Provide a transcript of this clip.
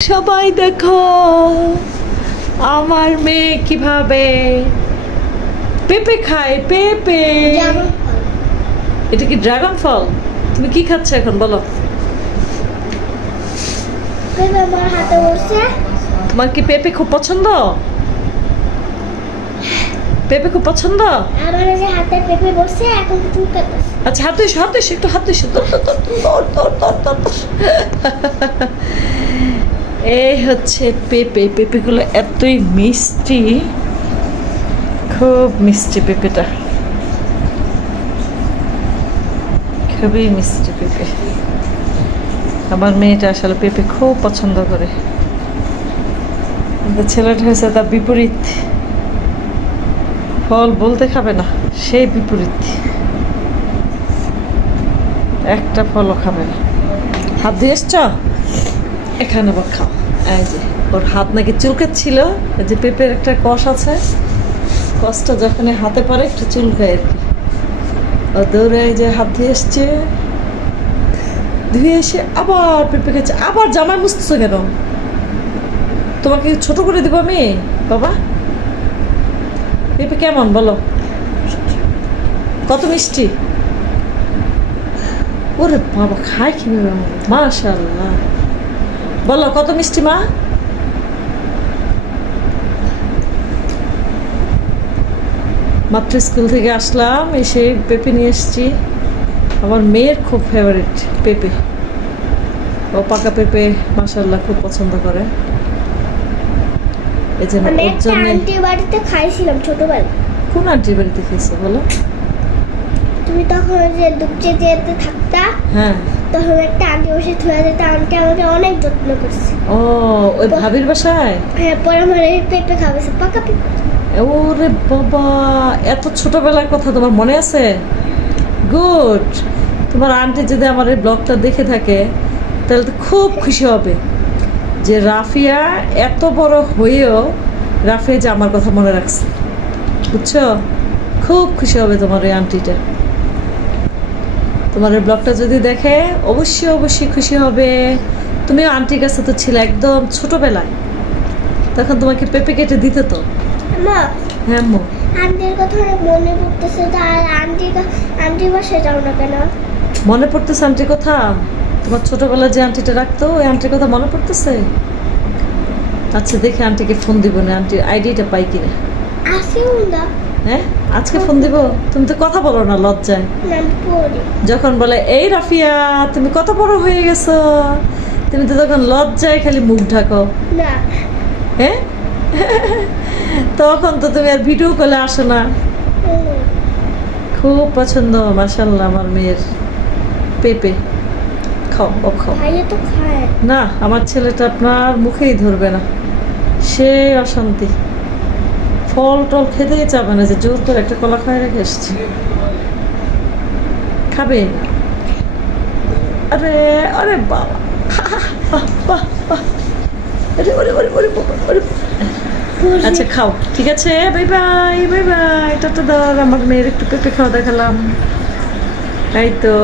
সবাই দেখো আমার মেয়ে কিভাবে পেঁপে খায়। পেঁপে, এটা কি ড্রাগন ফল? তুমি কি খাচ্ছ এখন বলো? তোমার কি পেঁপে খুব পছন্দ? পেঁপে খুব পছন্দ? আমার এই যে হাতে পেঁপে বসে এখন চুলকাতেছে। আচ্ছা হাতে এসো, হাতে এসো, একটু হাতে এসো। এই হচ্ছে পেঁপে। পেঁপেগুলো এতই মিষ্টি, খুব মিষ্টি পেঁপেটা, খুবই মিষ্টি পেঁপে। আমার মেয়েটা আসলে পেঁপে খুব পছন্দ করে, কিন্তু ছেলেটা হয়েছে তার বিপরীত। ফল বলতে খাবে না, সেই বিপরীত, একটা ফলও খাবে না। হাত দিয়ে এসছ এখানে বা খাও। এই যে ওর হাত নাকি চুলকাচ্ছিল, এই যে পেঁপের একটা কষ আছে, কষটা যখন হাতে পরে একটু চুলকায় আর কি। ও দৌড়ে যে হাত দিয়ে এসছে, ধুয়ে এসে আবার পেঁপে খেয়েছে। আবার জামাই মুছতেছো কেন? তোমাকে ছোট করে দিব আমি বাবা? পেঁপে কেমন বলো? কত মিষ্টি! ওরে বাবা, খায় কিভাবে? মাশাআল্লাহ, বলো কত মিষ্টি মা? মাত্র স্কুল থেকে আসলাম, এসে পেঁপে নিয়ে এসছি। আমার মেয়ের খুব ফেভারিট পেঁপে, ও পাকা পেঁপে মাশাআল্লাহ খুব পছন্দ করে। এই জন্য ওর জন্য আন্টির বাড়িতে খাইছিলাম ছোটবেলায়। কোন আন্টির বাড়িতে খেয়েছো বলো? তুমি তখন যে দুপচে যেতে থাকতা, হ্যাঁ, তখন একটা আন্টি বসে থুয়ে যেত। আন্টি আমাকে অনেক যত্ন করছে। ও ওই ভাবির বাসায়? হ্যাঁ, পরে আমার এই পেঁপে খাবেছে, পাকা পেঁপে। ওরে বাবা, এত ছোটবেলার কথা তোমার মনে আছে? গুড। তোমার আন্টি যদি আমার এই ব্লগটা দেখে থাকে তাহলে তো খুব খুশি হবে যে রাফিয়া এত বড় হয়েও রাফিয়া যে আমার কথা মনে রাখছে, বুঝছো? খুব খুশি হবে তোমার এই আন্টিটা। তোমার এই ব্লগটা যদি দেখে অবশ্যই অবশ্যই খুশি হবে। তুমি আন্টির কাছে তো ছিলে একদম ছোটবেলায়, তখন তোমাকে পেঁপে কেটে দিতে তো। মা, হ্যাঁ মো, আন্টির কথা অনেক মনে পড়তেছে। আর আন্টির বাসায় যাও না কেন? মনে পড়তেছে আন্টির কথা? তোমার ছোটবেলায় যে আন্টিটা রাখতো ওই আন্টির কথা মনে পড়তেছে? আচ্ছা দেখি আন্টিকে ফোন দিব না, আন্টির আইডিটা পাই কিনা। হ্যাঁ আজকে ফোন দিব। তুমি তো কথা বলো না লজ্জায়। যখন বলে এই রাফিয়া তুমি কত বড় হয়ে গেছো, তুমি তো তখন লজ্জায় খালি মুখ ঢাকো। হ্যাঁ, তখন তো তুমি আর ভিডিও কলে আসো না। খুব পছন্দ মাশাআল্লাহ আমার মেয়ের পেঁপে। খাও ও খাও। না, আমার ছেলেটা আপনার মুখেই ধরবে না, সে অশান্তি। ফল টল খেতেই চাবে না, যে জোর করে একটা কলা খাই রেখে এসছি। খাবে? আরে আরে বাবা, আচ্ছা খাও, ঠিক আছে, bye bye bye bye, tata দাও। আমার মেয়ের একটু পেঁপে খাওয়া দেখালাম, তাই তো।